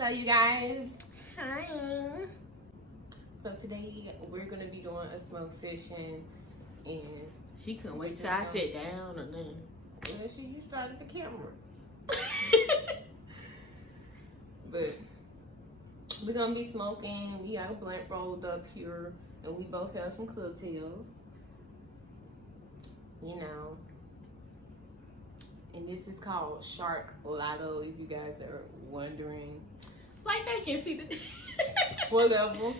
Hello, you guys. Hi. So today we're gonna be doing a smoke session, and She couldn't wait till I sat down or nothing. you started the camera. But we're gonna be smoking. We got a blunt rolled up here, and we both have some cocktails. You know. And this is called Shark Lotto, if you guys are wondering. Like they can see the Whatever.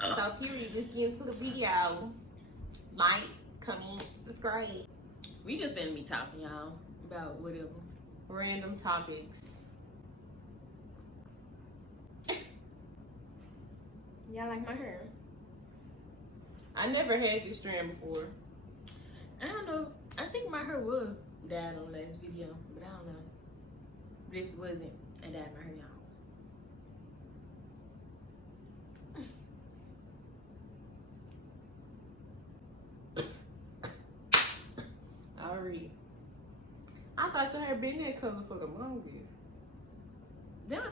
So period, let's get into the video. Like, comment, subscribe. We just finna be talking, y'all, about whatever. Random topics. Y'all like my hair? I never had this strand before. I don't know. I think my hair was dyed on last video, but I don't know. But if it wasn't, I dyed my hair, y'all. Alright. I thought your hair been that color for the longest.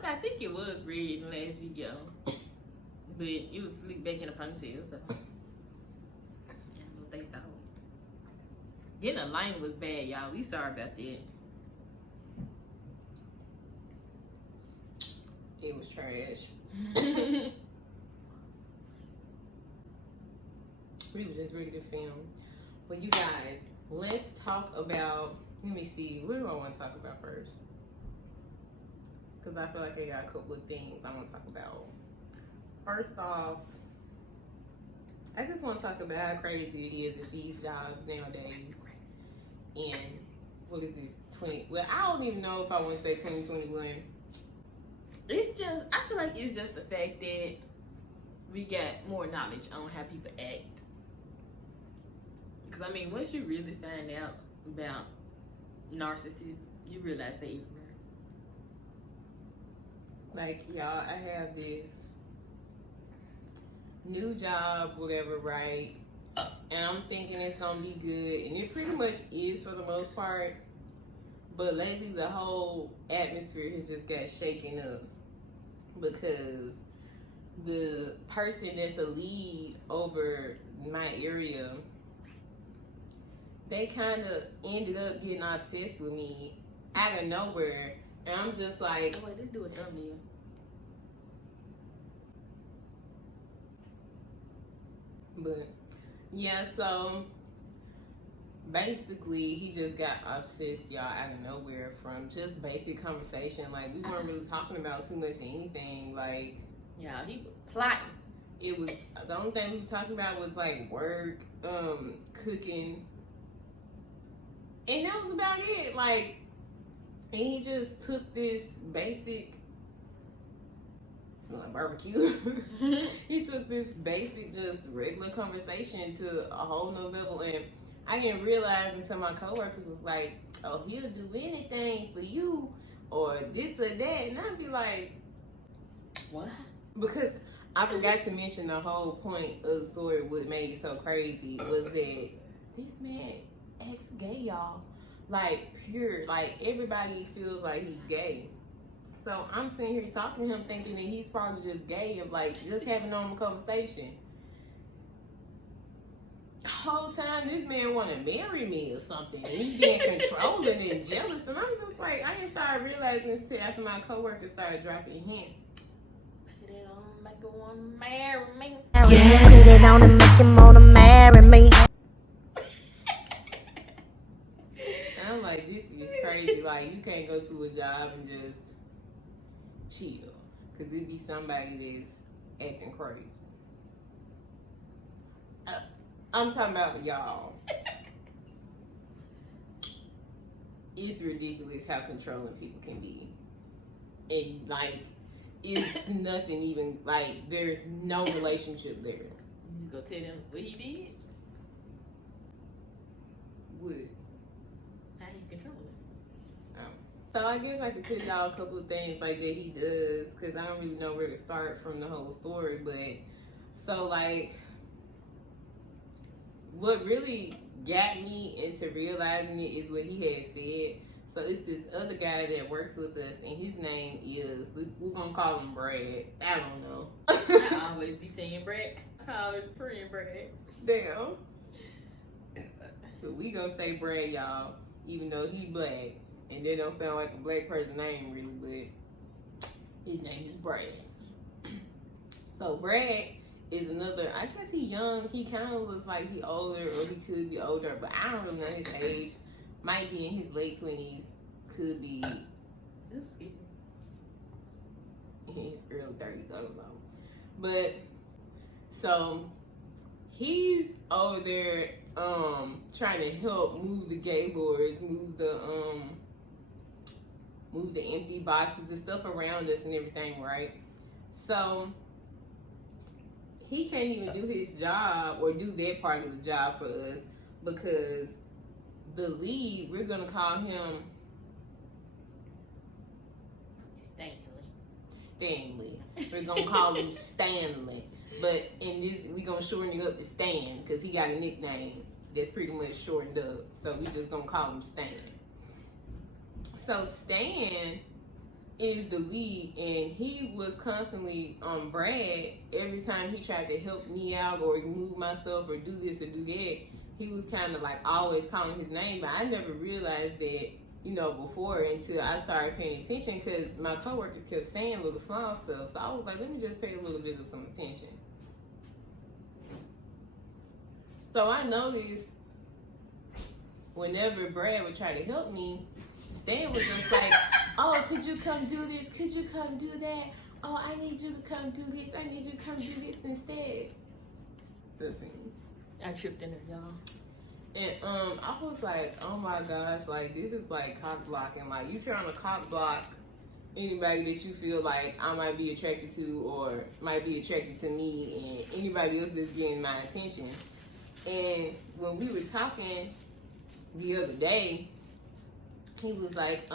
I think it was red in the last video, but it was slicked back in a ponytail, so I don't know if they saw it. Getting a line was bad, y'all. We sorry about that. It was trash. We were just ready to film. But you guys, let's talk about, let me see, what do I want to talk about first? Because I feel like I got a couple of things I want to talk about. First off, I just want to talk about how crazy it is at these jobs nowadays. And what is this? Well, I don't even know if I want to say 2021. It's just, I feel like it's just the fact that we got more knowledge on how people act. Because, I mean, once you really find out about narcissists, you realize they everywhere. Like, y'all, I have this new job, whatever, right? And I'm thinking it's gonna be good, and it pretty much is for the most part. But lately, the whole atmosphere has just got shaken up because the person that's a lead over my area, they kind of ended up getting obsessed with me out of nowhere, and I'm just like, oh wait, let's do a thumbnail. But yeah, so basically he just got obsessed, y'all, out of nowhere from just basic conversation. Like, we weren't really talking about too much of anything. Like, Yeah, he was plotting. it was, the only thing we were talking about was like work, cooking, and that was about it. Like, and he just took this basic, smell like barbecue. He took this basic, just regular conversation to a whole nother level, and I didn't realize until my coworkers was like, "Oh, he'll do anything for you, or this or that," and I'd be like, What? because I forgot to mention the whole point of the story. What made it so crazy was that this man ex-gay, y'all. Like, pure. Like, everybody feels like he's gay. So I'm sitting here talking to him thinking that he's probably just gay and like just having a normal conversation. Whole time this man want to marry me or something. And he's being controlling and jealous. And I'm just like, I didn't start realizing this till after my coworkers started dropping hints. Put it on, make her wanna marry me. Yeah, put it on and make him wanna marry me. And I'm like, this is crazy. Like, you can't go to a job and just chill, because it'd be somebody that's acting crazy. I'm talking about y'all. It's ridiculous how controlling people can be. And like, it's nothing even, like, there's no relationship there. You go tell them what he did? What? How he control it? So I guess I could tell y'all a couple of things like that he does, because I don't really know where to start from the whole story. But so, like, what really got me into realizing it is what he had said. So it's this other guy that works with us, and his name is, we're gonna call him Brad. I don't know. I always be saying Brad. I always praying Brad. Damn. But we gonna say Brad, y'all, even though he black, and that don't sound like a black person name really, but his name is Brad. So Brad is another, I guess he young, he kind of looks like he older, or he could be older, but I don't really know his age. Might be in his late 20s, could be in his early 30s, I don't know. But, so, he's over there trying to help move the gay lords, move the empty boxes and stuff around us and everything, right? So he can't even do his job or do that part of the job for us because the lead, we're gonna call him Stanley. We're gonna call him Stanley. But in this, we're gonna shorten it up to Stan because he got a nickname that's pretty much shortened up. So we just gonna call him Stan. So Stan is the lead, and he was constantly on Brad every time he tried to help me out or move my stuff or do this or do that. He was kind of like always calling his name, but I never realized that, you know, before until I started paying attention because my coworkers kept saying little small stuff. So I was like, let me just pay a little bit of some attention. So I noticed whenever Brad would try to help me, Stan was just like, oh, could you come do this? Could you come do that? Oh, I need you to come do this. I need you to come do this instead. Listen. I tripped in there, y'all. And I was like, oh my gosh, like this is like cock blocking. Like you trying to cock block anybody that you feel like I might be attracted to or might be attracted to me and anybody else that's getting my attention. And when we were talking the other day, he was like,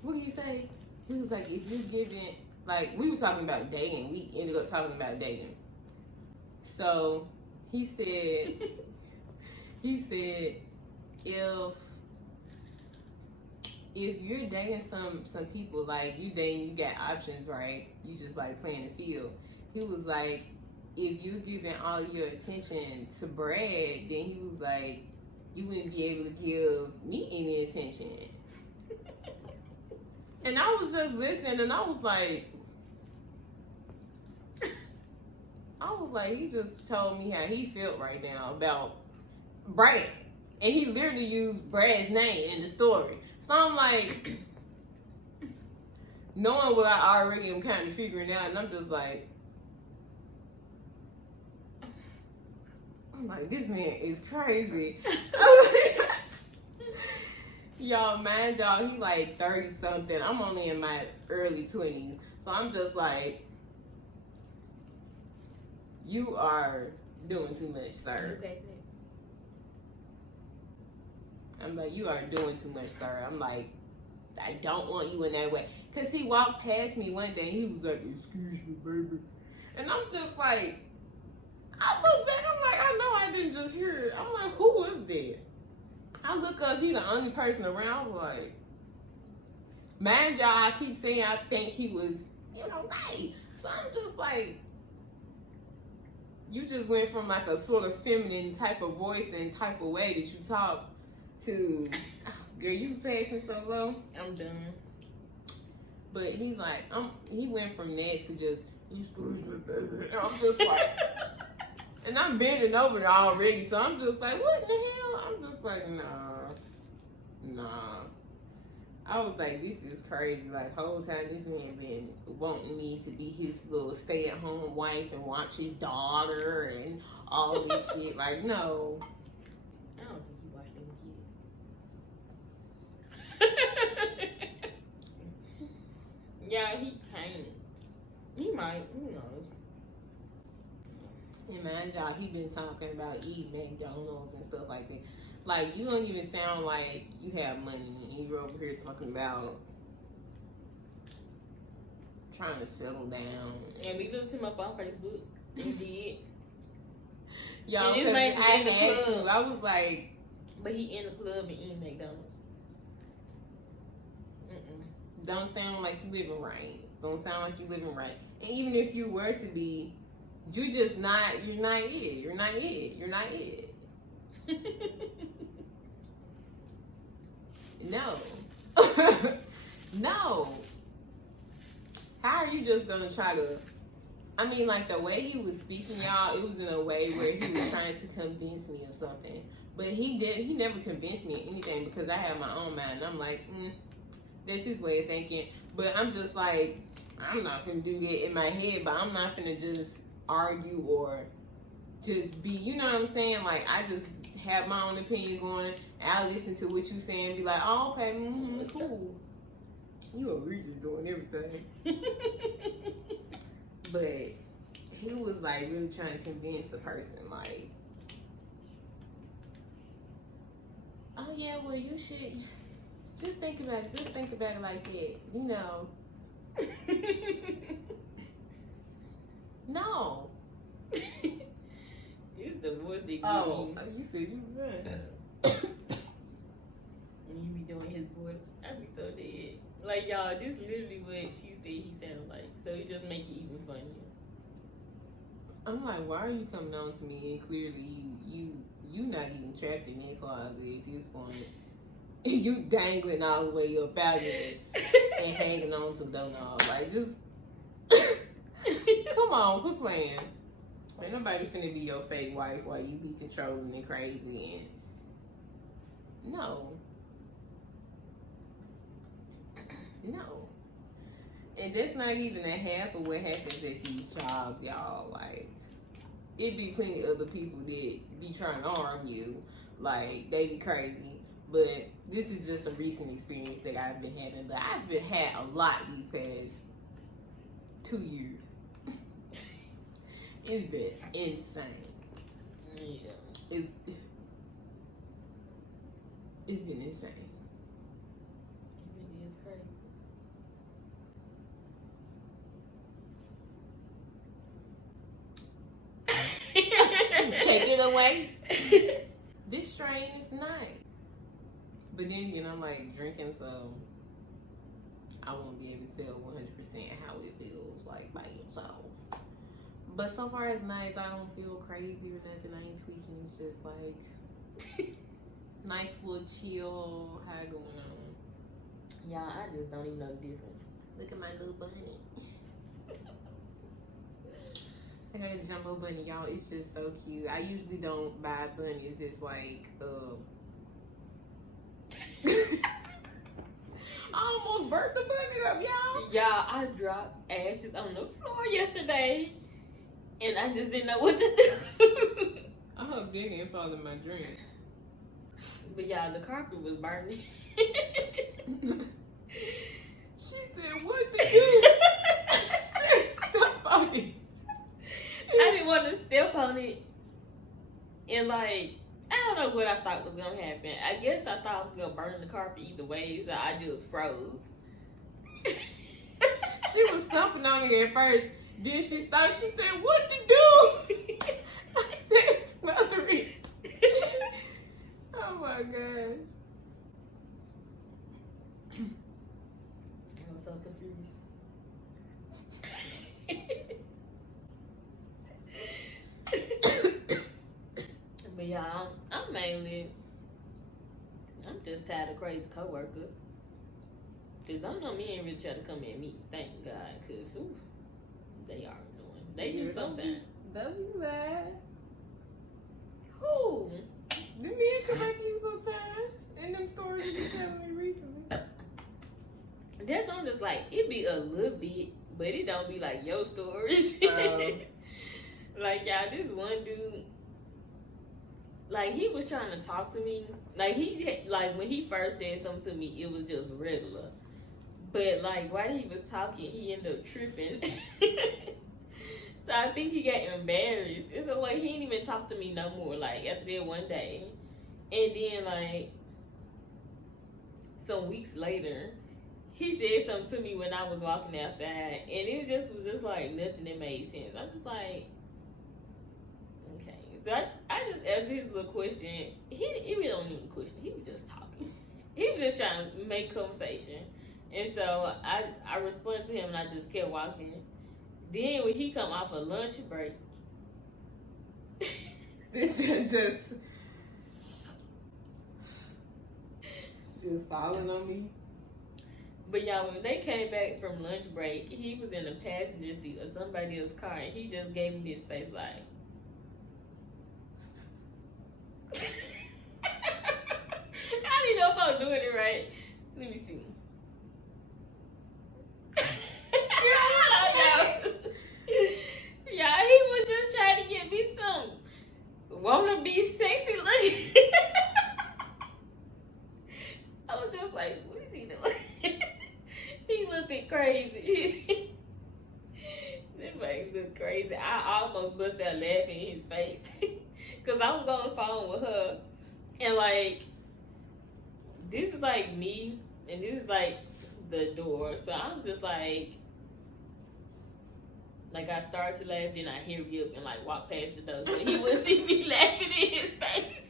what did he say? He was like, if you're giving, like, we were talking about dating. We ended up talking about dating. So he said, if you're dating some people, like you dating, you got options, right? You just like playing the field. He was like, if you're giving all your attention to Brad, then he was like, you wouldn't be able to give me any attention. And I was just listening, and I was like, he just told me how he felt right now about Brad. And he literally used Brad's name in the story. So I'm like, knowing what I already am kind of figuring out, and I'm just like, this man is crazy. Y'all, mind y'all, he like 30 something. I'm only in my early 20s. So I'm just like, you are doing too much, sir. I'm like, you are doing too much, sir. I'm like, I don't want you in that way. Because he walked past me one day and he was like, excuse me, baby. And I'm just like, I look back, I'm like, I know I didn't just hear it. I'm like, who was that? I look up, he the only person around, like, mind y'all, I keep saying I think he was, gay. So I'm just like, you just went from like a sort of feminine type of voice and type of way that you talk to, girl, you passing so low. I'm done. But he's like, he went from that to just, excuse me, baby. And I'm just like, and I'm bending over there already, so I'm just like, what in the hell? I'm just like, nah. I was like, this is crazy. Like, whole time this man been wanting me to be his little stay-at-home wife and watch his daughter and all this shit. Like, no. I don't think he watched any kids. Yeah, he can't. He might, who knows. And mind y'all, he been talking about eating McDonald's and stuff like that. Like, you don't even sound like you have money. And you're over here talking about trying to settle down. And we looked him up on Facebook. He did. Y'all, and I had to. I was like, But he in the club and eating McDonald's. Don't sound like you living right. Don't sound like you living right. And even if you were to be, you're just not. You're not it. You're not it. You're not it. No. No. How are you just gonna try to? I mean, like the way he was speaking, y'all, it was in a way where he was trying to convince me of something. But he never convinced me of anything because I have my own mind. I'm like, that's his way of thinking. But I'm just like, I'm not finna do it in my head, but I'm not finna just argue or just be, you know what I'm saying? Like, I just have my own opinion going. I'll listen to what you saying and be like, oh, okay, cool. You over here just doing everything. But he was like really trying to convince a person, like, oh yeah, well you should just think about it. Just think about it like that, you know. No. It's the voice that Oh, you said you was done. And you be doing his voice, I'd be so dead. Like, y'all, this literally what she said he sounded like. So it just make it even funnier. I'm like, why are you coming on to me and clearly you not even trapped in that closet at this point. You dangling all the way up out there and hanging on to doorknob. Like, just come on, quit playing. Ain't nobody finna be your fake wife while you be controlling and crazy and no. No. And that's not even a half of what happens at these jobs, y'all. Like, it be plenty of other people that be trying to harm you. Like, they be crazy. But this is just a recent experience that I've been having. But I've had a lot these past 2 years. It's been insane. Yeah. It's been insane. It really is crazy. Take it away. This strain is nice. But then, you know, I'm like drinking, so I won't be able to tell 100% how it feels like by yourself. But so far it's nice. I don't feel crazy or nothing. I ain't tweaking. It's just like nice little chill high going on. Y'all, I just don't even know the difference. Look at my little bunny. I got a jumbo bunny, y'all. It's just so cute. I usually don't buy bunnies. It's like, I almost burnt the bunny up, y'all. Y'all, I dropped ashes on the floor yesterday, and I just didn't know what to do. I hope they didn't fall in my drink. But y'all, the carpet was burning. She said, what to do? I said, stop on it. I didn't want to step on it, and like, I don't know what I thought was gonna happen. I guess I thought I was gonna burn the carpet either way, so I just froze. She was stomping on it at first. Then she stopped. She said, what to do? I said, smother it. Oh my God. I was so confused. But y'all, I'm just tired of crazy coworkers. Cause don't know me ain't really trying to come at me. Thank God, cause ooh, they are annoying. They do sometimes. Don't be mad. Who? The men correct you sometimes in them stories you been telling me recently. That's why I'm just like, it be a little bit, but it don't be like your stories. Like, y'all, this one dude, like, he was trying to talk to me. Like, when he first said something to me, it was just regular. But, like, while he was talking, he ended up tripping. So I think he got embarrassed. And so, like, he didn't even talk to me no more, like, after that one day. And then, like, some weeks later, he said something to me when I was walking outside. And it just was just, like, nothing that made sense. I'm just like, okay. So I just asked his little question. He really don't even question. He was just talking. He was just trying to make conversation. And so I responded to him and I just kept walking. Then when he come off a lunch break, This just falling on me. but y'all, when they came back from lunch break, he was in the passenger seat of somebody else's car and he just gave me this face like. I don't even know if I'm doing it right. Let me see. Yeah, he was just trying to get me some wanna be sexy looking. I was just like, what is he doing? He looked crazy. That man looked crazy. I almost bust out laughing in his face. Cause I was on the phone with her and like this is like me and this is like the door. So I'm just like I started to laugh, then I hurry up and like walk past the door so he wouldn't see me laughing in his face.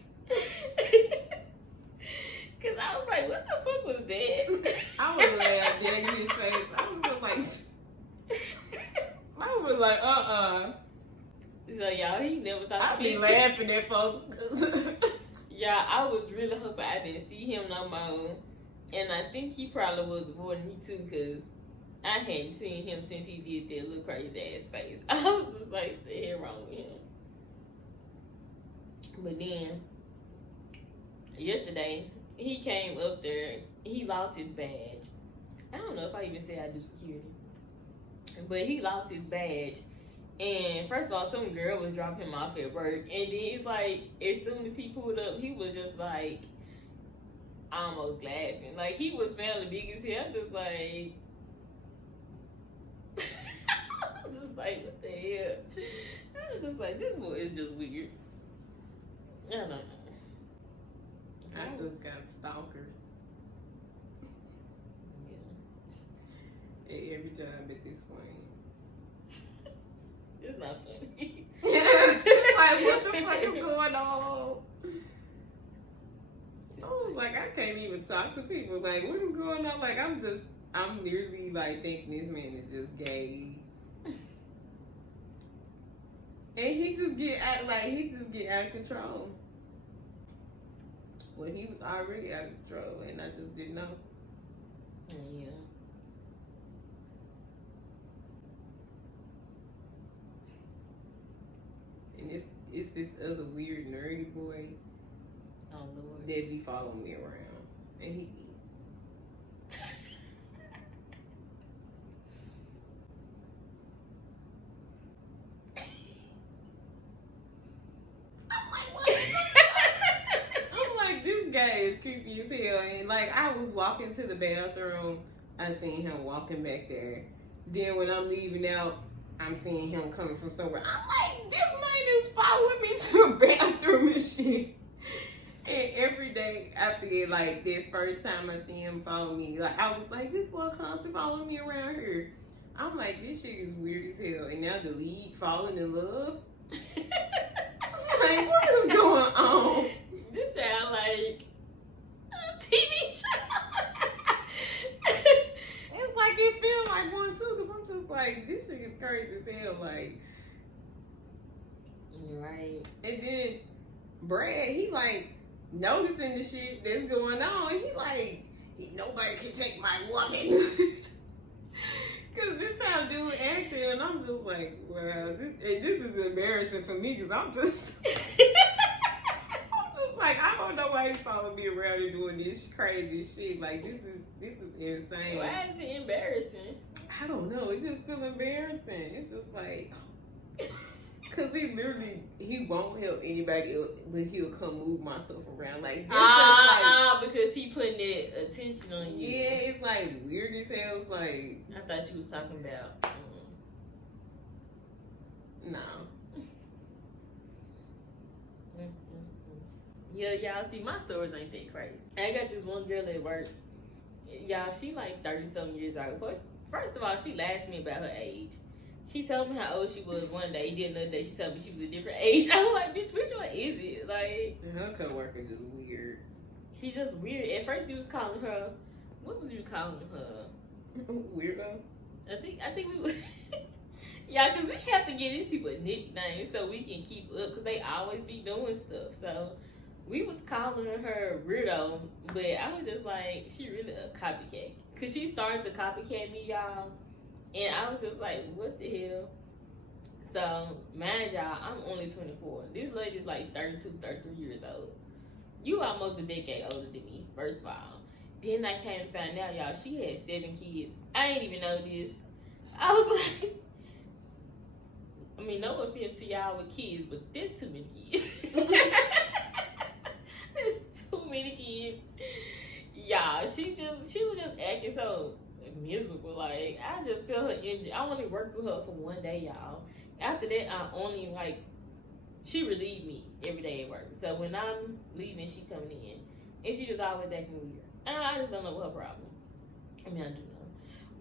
Cause I was like, what the fuck was that? I was laughing dead in his face. I was like, So y'all, he never talked I to be me. laughing at folks. 'Cause Yeah, I was really hoping I didn't see him no more. And I think he probably was avoiding me too, because I hadn't seen him since he did that little crazy ass face. I was just like, the hell wrong with him? But then, yesterday, he came up there, he lost his badge. I don't know if I even said I do security. But he lost his badge. And first of all, some girl was dropping him off at work. And then he's like, as soon as he pulled up, he was just like, almost laughing. Like, he was smiling big as hell. I'm just like, I was just like, what the hell? I was just like, this boy is just weird. I don't know. I just got stalkers at every job at this point. It's not funny. It's like, what the fuck is going on? I was like, I can't even talk to people. Like, what is going on? Like, I'm literally like thinking this man is just gay. And he just get out of control. Well, he was already out of control, and I just didn't know. Yeah. And it's this other weird nerdy boy Oh, Lord. that be following me around, and he. This guy is creepy as hell, and like I was walking to the bathroom, I seen him walking back there. Then when I'm leaving out, I'm seeing him coming from somewhere. I'm like, this man is following me to the bathroom and shit. And every day after it, like that first time I see him follow me, like I was like, this boy constantly following me around here. I'm like, this shit is weird as hell. And now the lead falling in love. Like, what is going on? This sound like a TV show. It's like it feels like one too, because I'm just like, this shit is crazy as hell. Like, right. and then Brad, he like noticing the shit that's going on. He like, nobody can take my woman. Cause this how dude acting, and I'm just like, wow, this is embarrassing for me, cause I'm just like, I don't know why he's following me around and doing this crazy shit. Like, this is insane. Why is it embarrassing? I don't know. It just feels embarrassing. It's just like, cause he won't help anybody else, but he'll come move my stuff around. Like, because he putting that attention on you. Yeah, it's like weird as hell. It's like, I thought you was talking about. No. Yeah, y'all see, my stories ain't that crazy. I got this one girl at work. Y'all, she like 30-something years old. First of all, she lied to me about her age. She told me how old she was one day. Then another day she told me she was a different age. I'm like, bitch, which one is it? Like, Her coworker just weird. she's just weird. At first you was calling her, what was you calling her? Weirdo. I think we would. Yeah, because we have to give these people nicknames so we can keep up, because they always be doing stuff. So we was calling her weirdo, but I was just like, she really a copycat. Because she started to copycat me, y'all. And I was just like, what the hell? So, mind y'all, I'm only 24. This lady's like 32, 33 years old. You almost a decade older than me, first of all. Then I came and found out, y'all, she had 7 kids. I didn't even know this. I was like, I mean, no offense to y'all with kids, but there's too many kids. There's too many kids. Y'all, she was just acting so miserable. Like, I just felt her energy. I only worked with her for one day, y'all. After that, I only, like, she relieved me every day at work. So when I'm leaving, she coming in. And she just always acting weird. And I just don't know what her problem. I mean, I do know.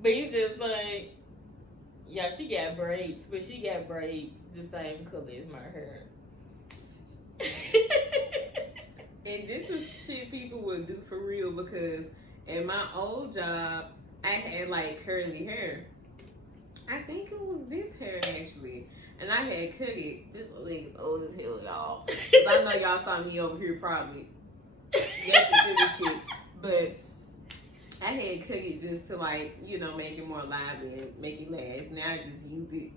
But it's just like, yeah, she got braids, but she got braids the same color as my hair. And this is shit people would do for real, because in my old job, I had like curly hair. I think it was this hair actually. And I had cut it. This lady's old as hell, y'all. 'Cause I know y'all saw me over here probably. Yes, to this shit. But I had cut it just to, like, you know, make it more lively and make it last. Now I just use it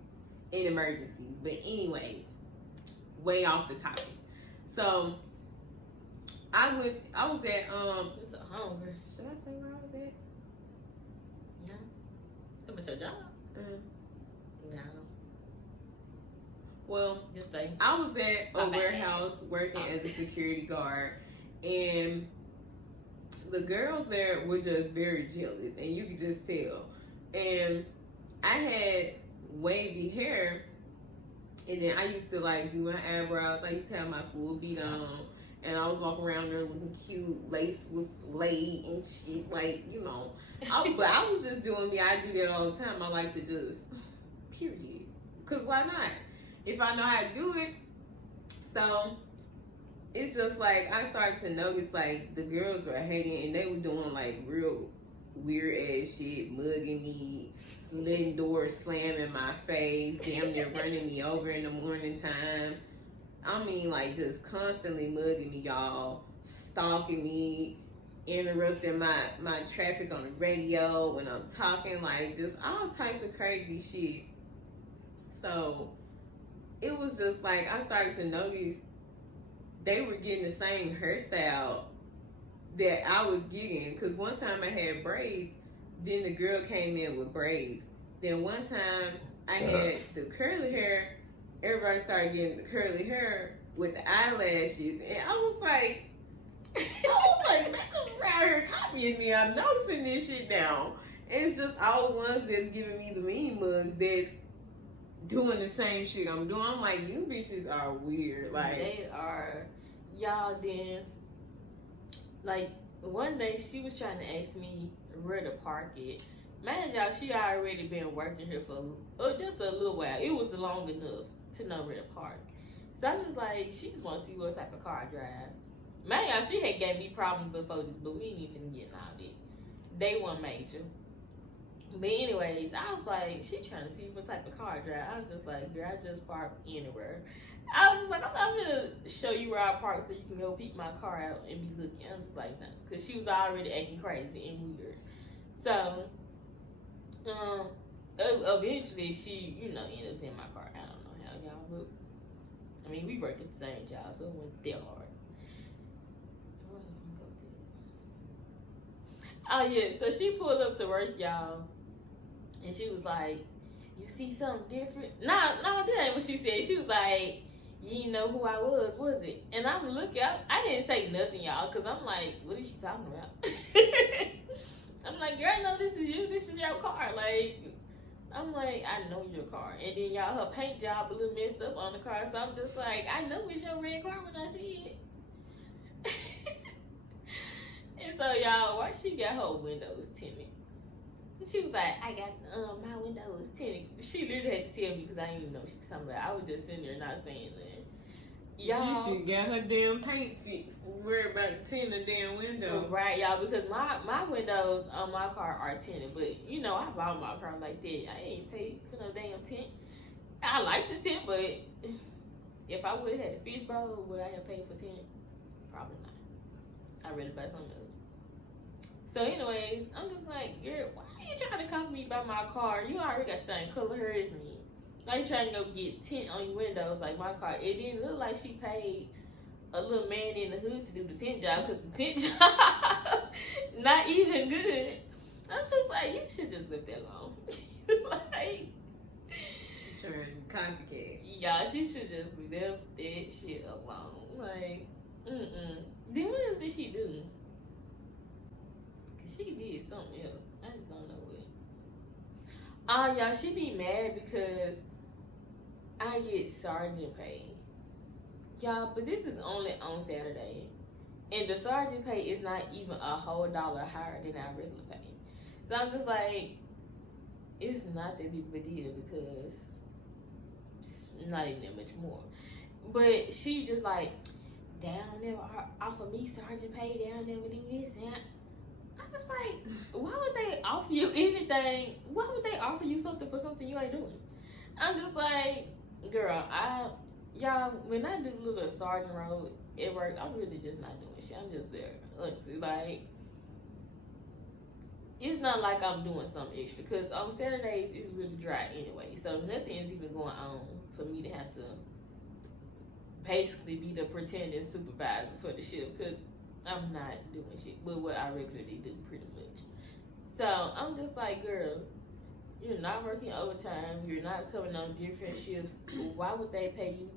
in emergencies. But anyways, way off the topic. So I was at I'm so hungry. should I say where I was at? No. Come at your job? No. Well, Just say. I was at a My bad. warehouse working as a security guard, and the girls there were just very jealous, and you could just tell. And I had wavy hair, and then I used to like do my eyebrows. I used to have my full beat on, and I was walking around there looking cute. Lace was laid and shit, like, you know. But I was just doing me. I do that all the time. I like to just, period. Because why not? If I know how to do it. So it's just like I started to notice like the girls were hating, and they were doing like real weird ass shit, mugging me, letting doors slam in my face, damn near running me over in the morning times. I mean, like, just constantly mugging me, y'all, stalking me, interrupting my traffic on the radio when I'm talking, like, just all types of crazy shit. So it was just like I started to notice they were getting the same hairstyle that I was getting. Because one time I had braids, then the girl came in with braids. Then one time I had the curly hair, everybody started getting the curly hair with the eyelashes. And I was like, man, this is around here copying me. I'm noticing this shit now. It's just all the ones that's giving me the mean mugs that's doing the same shit I'm doing. I'm like, you bitches are weird. Like, they are. Y'all, then, like, one day she was trying to ask me where to park it. Man, y'all, she already been working here for just a little while. It was long enough to know where to park. So I'm just like, she just want to see what type of car I drive. Man, y'all, she had gave me problems before this, but we ain't even getting all that. They weren't major. But anyways, I was like, she trying to see what type of car I drive. I was just like, girl, I just park anywhere. I was just like, I'm gonna show you where I park so you can go peek my car out and be looking. I'm just like, no, because she was already acting crazy and weird. So, eventually she, ended up seeing my car. I don't know how, y'all, but I mean, we work at the same job, so it went that hard. Where was I gonna go to? Oh yeah, so she pulled up to work, y'all, and she was like, "You see something different?" No, that ain't what she said. She was like, "You didn't know who I was it?" And I'm looking out. I didn't say nothing, y'all, because I'm like, what is she talking about? I'm like, girl, no, this is you. This is your car. Like, I'm like, I know your car. And then, y'all, her paint job a little messed up on the car. So I'm just like, I know it's your red car when I see it. And so, y'all, why she got her windows tinted? She was like, I got my window was tinted. She literally had to tell me because I didn't even know what she was talking about. I was just sitting there not saying that. Y'all, She should get her damn paint fixed. Worry about tinting the damn window. Right, y'all, because my windows on my car are tinted, but you know I bought my car like that. I ain't paid for no damn tint. I like the tint, but if I would have had a fishbowl, would I have paid for tint? Probably not. I'd rather buy something else. So, anyways, I'm just like, girl, why are you trying to copy me by my car? You already got the same color hair as me. Why you trying to go get tint on your windows like my car? It didn't look like she paid a little man in the hood to do the tint job, because the tint job not even good. I'm just like, you should just leave that alone. Like, Sure, copycat. y'all, she should just leave that shit alone. Like, Then what else did she do? Cause she did something else. I just don't know what. Y'all, she be mad because I get sergeant pay. Y'all, but this is only on Saturday. And the sergeant pay is not even a whole dollar higher than our regular pay. So I'm just like, it's not that big of a deal because it's not even that much more. But she just like, they don't never offer me sergeant pay, they don't never do this and that. I'm just like, why would they offer you anything? Why would they offer you something for something you ain't doing? I'm just like, girl, y'all, when I do little sergeant role at work, I'm really just not doing shit. I'm just there, honestly. Like, it's not like I'm doing something extra, because on Saturdays it's really dry anyway. So nothing is even going on for me to have to basically be the pretending supervisor for the shift, because I'm not doing shit but what I regularly do, pretty much. So I'm just like, girl, you're not working overtime, you're not coming on different shifts. Why would they pay you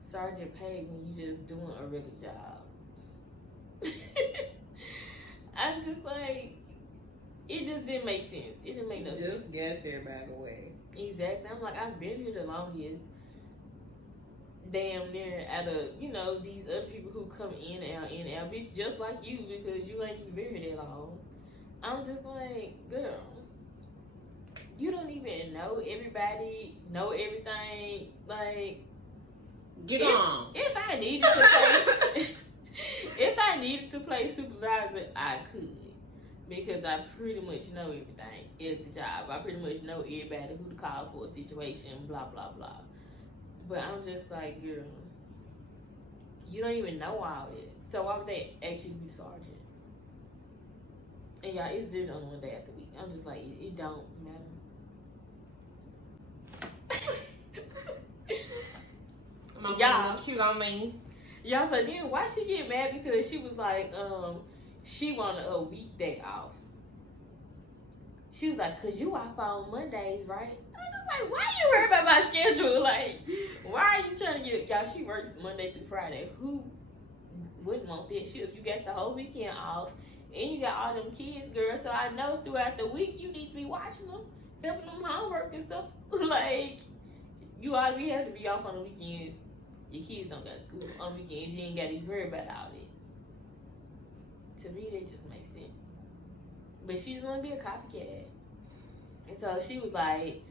sergeant pay when you just doing a regular job? I'm just like, it just didn't make sense. It didn't make no sense. Just got there, by the way. Exactly. I'm like, I've been here the longest, damn near, out of, you know, these other people who come in and out, bitch, just like you, because you ain't even been here that long. I'm just like, girl, you don't even know everybody, know everything. Like, Get on. If I needed to play, if I needed to play supervisor, I could, because I pretty much know everything at the job. I pretty much know everybody who to call for a situation, blah blah blah. But I'm just like, girl, you don't even know all that. So why would they actually be sergeant? And y'all, it's literally only one day after week. I'm just like, it don't matter. Y'all cute on me. Y'all, so then why she get mad? Because she was like, she wanted a weekday off. She was like, cause you off on Mondays, right? I'm just like, why you worried about my schedule? Like, why are you trying to get, y'all, she works Monday through Friday. Who wouldn't want that shit? You got the whole weekend off, and you got all them kids, girl. So I know throughout the week you need to be watching them, helping them homework and stuff. Like, you already have to be off on the weekends. Your kids don't got school on the weekends. You ain't got to worry about all that. To me, that just makes sense. But she just want to be a copycat. And so she was like,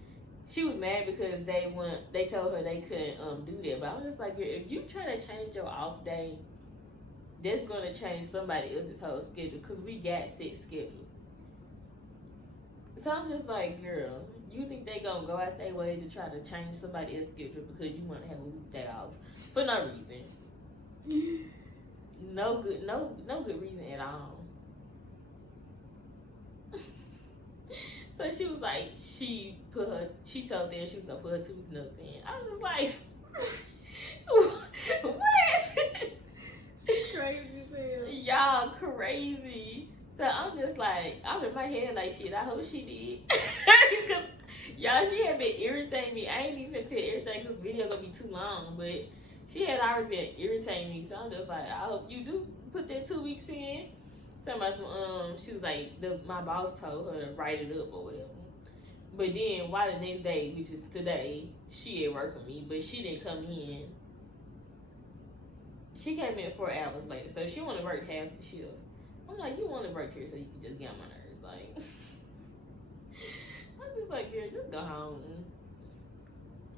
she was mad because they told her they couldn't do that. But I was just like, if you try to change your off day, that's going to change somebody else's whole schedule, because we got set schedules. So I'm just like, girl, you think they going to go out their way to try to change somebody else's schedule because you want to have a weekday off for no reason? No good reason at all. So she was like, she told them she was gonna put her 2 weeks notice in. I was just like, what? She's crazy as hell. Y'all crazy. So I'm just like, I'm in my head like, shit, I hope she did. Because y'all, she had been irritating me. I ain't even tell everything because the video gonna be too long, but she had already been irritating me. So I'm just like, I hope you do put that 2 weeks in. She was like, my boss told her to write it up or whatever. But then, why the next day, which is today, she at work with me, but she didn't come in. She came in 4 hours later, so she want to work half the shift. I'm like, you want to work here so you can just get on my nerves, like. like, girl, just go home.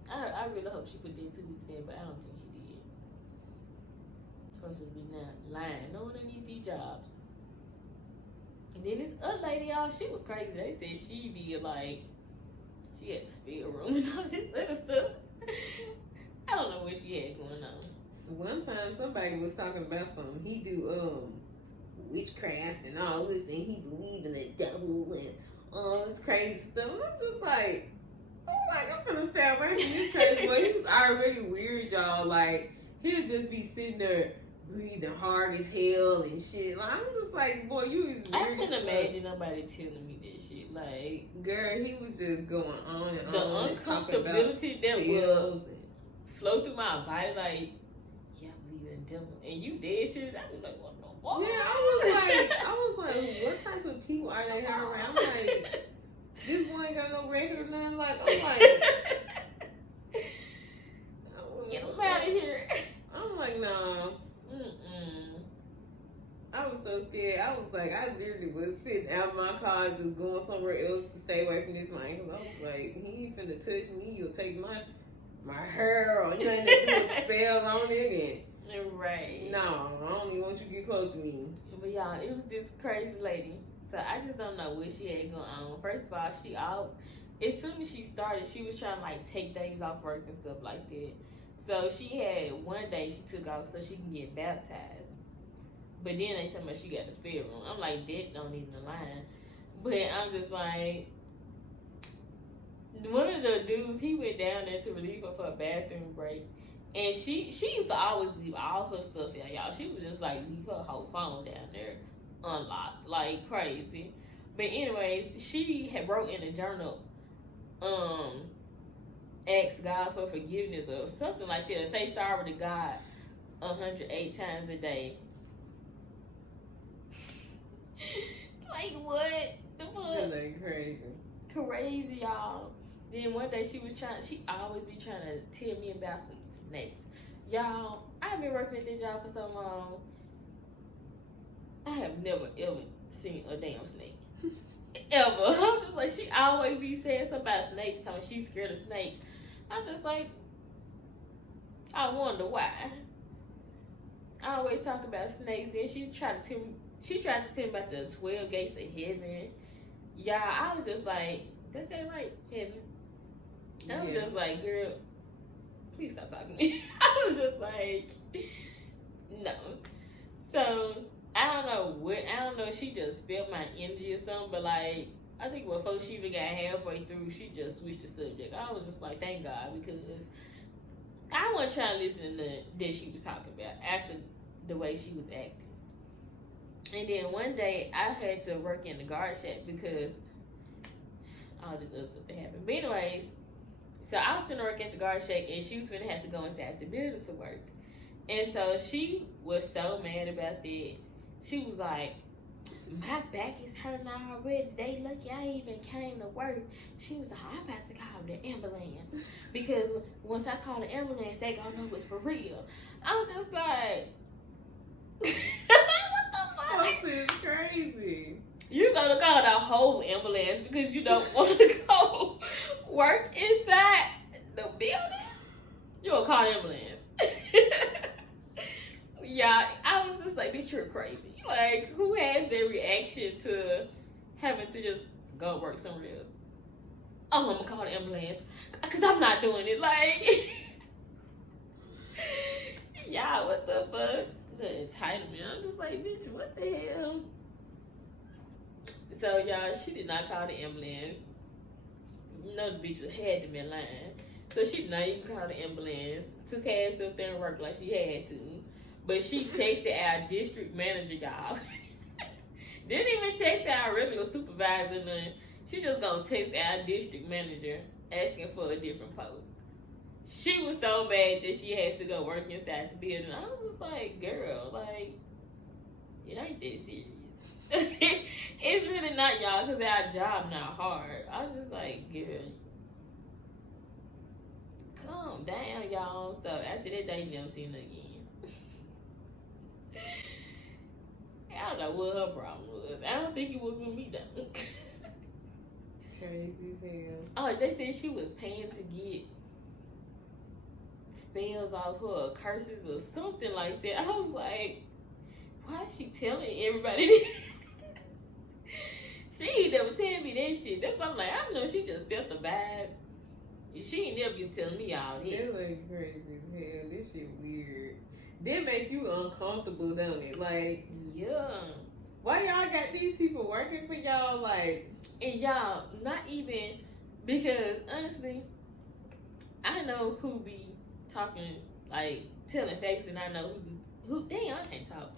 I really hope she put that 2 weeks in, but I don't think she did. Supposed to be not lying. No one needs these jobs. And then this other lady, y'all, she was crazy. They said she did, like, she had a spare room and all this other stuff. I don't know what she had going on. So one time somebody was talking about something. He do witchcraft and all this, and he believe in the devil and all this crazy stuff. And I'm just like, I'm finna stay away from this crazy boy. He was already weird, y'all. Like, he'll just be sitting there breathing hard as hell and shit. Like, I'm just like, boy, you is weird. I couldn't imagine nobody telling me that shit. Like, girl, he was just going on and the on. uncomfortability that will flow through my body, like, yeah, I believe in the devil. And you dead serious? I was like, what the fuck? Yeah, I was like, what type of people are they hanging around? I'm like, this boy ain't got no record or nothing. Like, I'm like, get him out of here. I'm like, nah. I was so scared. I was like, I literally was sitting out of my car, just going somewhere else to stay away from this man. Cause I was like, he ain't finna touch me. He'll take my hair or you ain't gonna do a spell on it. And right. no, I don't even want you to get close to me. But y'all, it was this crazy lady. So I just don't know what she had going on. First of all, as soon as she started, she was trying to like take days off work and stuff like that. So she had one day she took off so she can get baptized. But then they tell me she got the spare room. I'm like, that don't even align. But I'm just like, one of the dudes, he went down there to relieve her for a bathroom break. And she used to always leave all her stuff there, y'all. She would just like leave her whole phone down there unlocked, like crazy. But anyways, she had wrote in a journal, ask God for forgiveness or something like that. Or say sorry to God 108 times a day. Like what the fuck? Like crazy. Crazy, y'all. Then one day she always be trying to tell me about some snakes. Y'all, I've been working at this job for so long. I have never ever seen a damn snake. Ever. I'm just like, she always be saying something about snakes, telling me she's scared of snakes. I'm just like, I wonder why. I always talk about snakes. Then she tried to tell me about the 12 gates of heaven. Y'all, I was just like, that's that right, heaven? I was just like, girl, please stop talking to me. I was just like, no. So, I don't know, she just felt my energy or something, but like, I think before she even got halfway through, she just switched the subject. I was just like, thank God, because I wasn't trying to listen to that she was talking about after the way she was acting. And then one day, I had to work in the guard shack because all this other stuff that happened. But anyways, so I was finna work at the guard shack, and she was finna have to go inside the building to work. And so she was so mad about that. She was like, my back is hurting already. They lucky I even came to work. She was like, I'm about to call the ambulance. Because once I call the ambulance, they gonna know it's for real. I'm just like, what the fuck? This is crazy. You're gonna call the whole ambulance because you don't want to go work inside the building? You gonna call the ambulance. Yeah, I was just like, bitch, you're crazy. Like, who has their reaction to having to just go work somewhere else? Oh, I'm gonna call the ambulance because I'm not doing it. Like, yeah, what the fuck? The entitlement. I'm just like, bitch, what the hell? So, y'all, she did not call the ambulance. No, the bitch had to be lying. So, she did not even call the ambulance. Took her ass up there and worked like she had to. But she texted our district manager, y'all. Didn't even text our regular supervisor, none. She just gonna text our district manager asking for a different post. She was so bad that she had to go work inside the building. I was just like, girl, like, it ain't that serious. It's really not, y'all, because our job not hard. I was just like, girl, calm down, y'all. So after that, they never seen her again. I don't know what her problem was. I don't think it was with me, though. Crazy. crazy as hell. Oh, they said she was paying to get spells off her or curses or something like that. I was like, why is she telling everybody this? She ain't never tell me that shit. That's why I'm like, I know she just felt the vibes. She ain't never be telling me all that. It look crazy as hell. This shit weird. They make you uncomfortable, don't it? Like, Yeah. why y'all got these people working for y'all? Like, And y'all, not even, because honestly, I know who be talking, like, telling facts, and I know dang, I can't talk.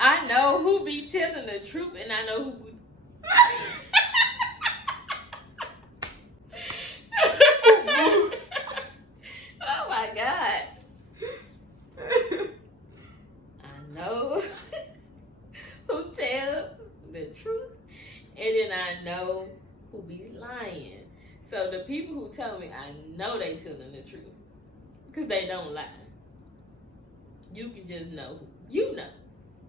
I know who be telling the truth, and I know who be. Oh my God. I know who tells the truth, and then I know who be lying. So the people who tell me, I know they telling the truth, because they don't lie. You can just know. You know.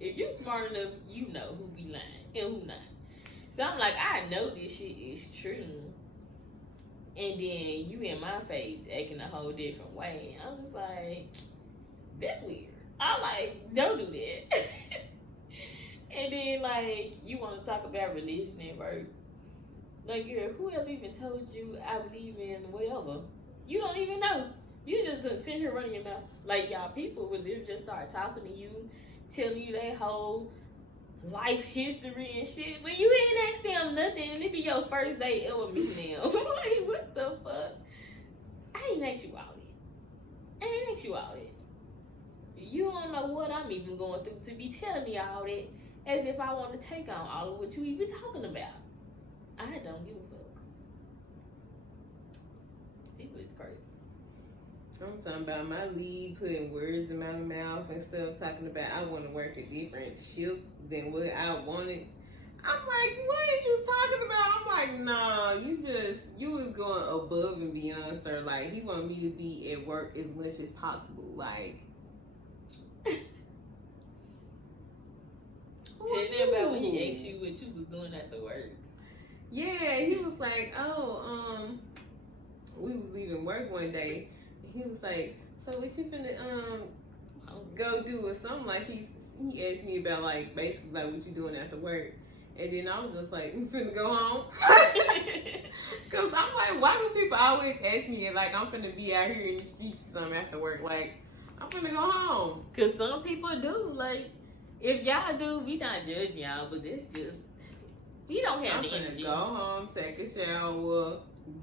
If you're smart enough, you know who be lying and who not. So I'm like, I know this shit is true. And then you in my face acting a whole different way. I'm just like, that's weird. I'm like, don't do that. And then, like, you want to talk about religion and work. Like, girl, whoever even told you I believe in whatever? You don't even know. You just sit here running your mouth. Like, y'all people would literally just start talking to you, telling you their whole life history and shit. But you ain't asked them nothing, and it be your first day ever meeting them. Like, what the fuck? I ain't asked you all that. I ain't asked you all that. You don't know what I'm even going through to be telling me all that as if I want to take on all of what you even talking about. I don't give a fuck. It was crazy. I'm talking about my lead putting words in my mouth and stuff, talking about I want to work a different shift than what I wanted. I'm like, what is you talking about? I'm like, nah, you was going above and beyond, sir. Like, he want me to be at work as much as possible. Like, tell them about when he asked you what you was doing after work. Yeah, he was like, oh, we was leaving work one day. He was like, so what you finna go do or something? Like he asked me about like basically like what you doing after work, and then I was just like, I'm finna go home. Cause I'm like, why do people always ask me like I'm finna be out here in the streets or something after work? Like I'm finna go home. Cause some people do. Like if y'all do, we not judging y'all, but it's just we don't have I'm the finna energy. go home, take a shower,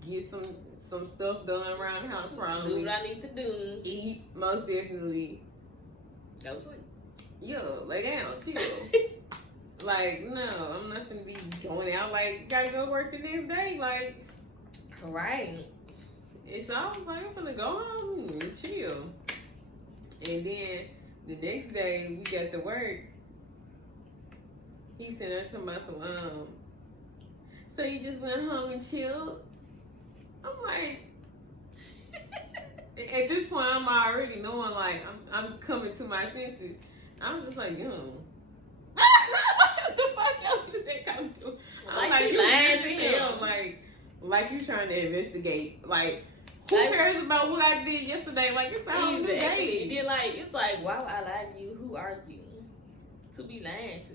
get some stuff done around the house probably. Do what I need to do. Eat, most definitely. Go sleep. Yo, lay down, chill. Like, no, I'm not gonna be going out. Like, gotta go work the next day. Like, Right. and so I was like, I'm gonna go home and chill. And then the next day we got to work. He said, I'm talking about some, so you just went home and chilled? I'm like, at this point, I'm already knowing, like, I'm coming to my senses. I'm just like, yo, what the fuck else you think I'm doing? I'm like she you lying to weird as hell. him. Like you trying to investigate. Like, who cares about what I did yesterday? Like, it's a whole new day. Then like it's like, why would I lie to you? Who are you to be lying to?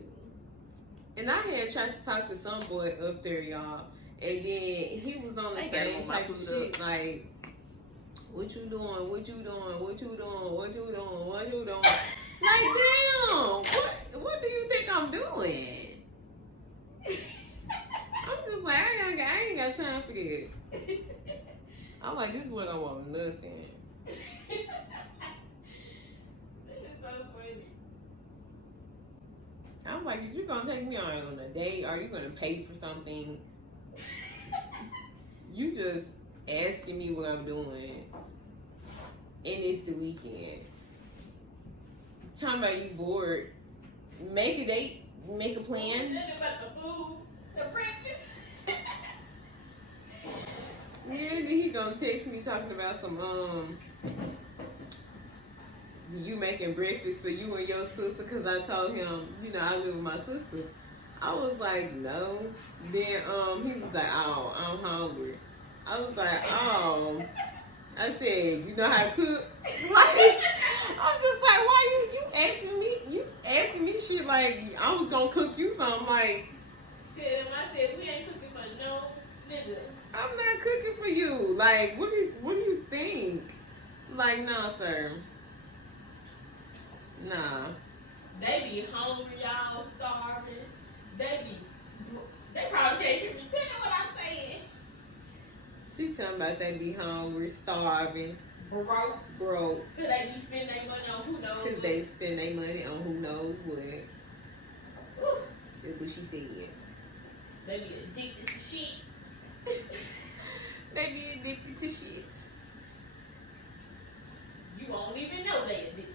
And I had tried to talk to some boy up there, y'all. And then he was on the same type of shit, like, what you doing, what you doing, what you doing, what you doing, what you doing. Like, damn, what do you think I'm doing? I'm just like, I ain't got time for that. I'm like, this boy don't want nothing. That is so funny. I'm like, if you're gonna take me on a date, are you gonna pay for something? You just asking me what I'm doing, and it's the weekend. Talking about you bored. Make a date, make a plan. Tell me about the food, the breakfast. Yeah, then he gonna text me talking about some you making breakfast for you and your sister, because I told him, I live with my sister. I was like, no. Then he was like, oh, I'm hungry. I was like, oh. I said, you know how to cook? Like, I'm just like, why you asking me? You asking me shit like I was gonna cook you something like. Tell him I said we ain't cooking for no nigga. I'm not cooking for you. Like, what do you think? Like, nah, sir. Nah. They be hungry, y'all, starving. They probably can't hear me. Tell them what I'm saying. She talking about they be hungry, starving, broke. Cause they be spending their money on who knows. Cause they spend their money on who knows what. Ooh. That's what she said. They be addicted to shit. They be addicted to shit. You won't even know they addicted.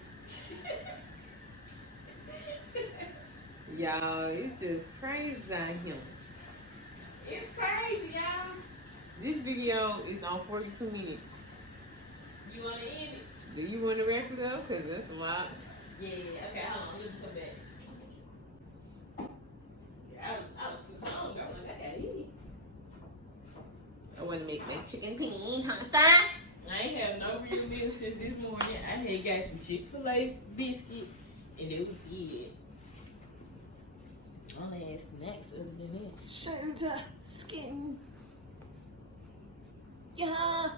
Y'all, it's just crazy out here. It's crazy, y'all. This video is on 42 minutes. You wanna end it? Do you want to wrap it up? Cause that's a lot. Yeah, okay, hold on, let me come back. Yeah, I was too hungry. I was like, I gotta eat. I want to make my chicken peen pasta. I ain't had no real meal since this morning. I had got some Chick-fil-A biscuit, and it was good. I only had snacks other than that. Shelter skin. Yeah.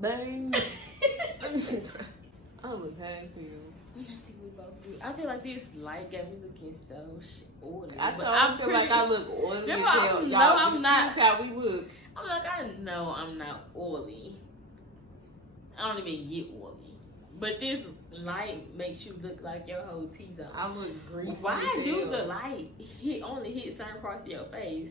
Bang. I look past you. I think we both do. I feel like this light got me looking so oily. I but sure feel like I look oily as hell. No, Y'all, I'm not. This is how we look. I'm like, I know I'm not oily. I don't even get oily. But this light makes you look like your whole T-zone. I look greasy. Why as do hell. the light only hit certain parts of your face?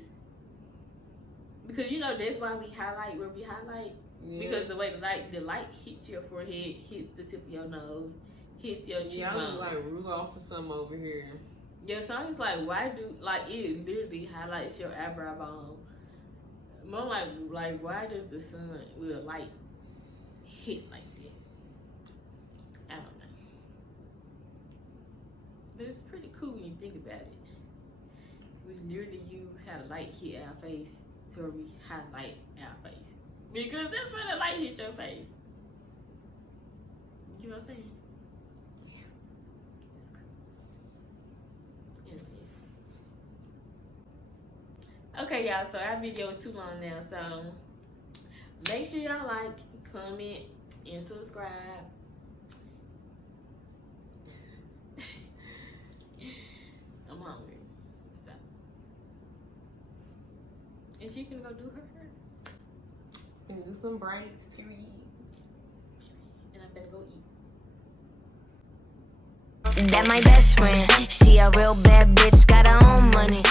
Because you know that's why we highlight where we highlight. Yeah. Because the way the light hits your forehead, hits the tip of your nose, hits your cheekbones. Y'all look like Rudolph or something over here. Yeah, so I'm just like, why do it literally highlights your eyebrow bone? I'm like, why does the sun with a light hit like that? I don't know. But it's pretty cool when you think about it. We literally use how the light hit our face to where we highlight our face. Because that's where the light hit your face. You know what I'm saying? Yeah. It's cool. Anyways. Okay, y'all, so our video is too long now, so make sure y'all like, comment, and subscribe. I'm hungry. So. And she can go do her hair. And do some braids, period. And I better go eat. That my best friend. She a real bad bitch, got her own money.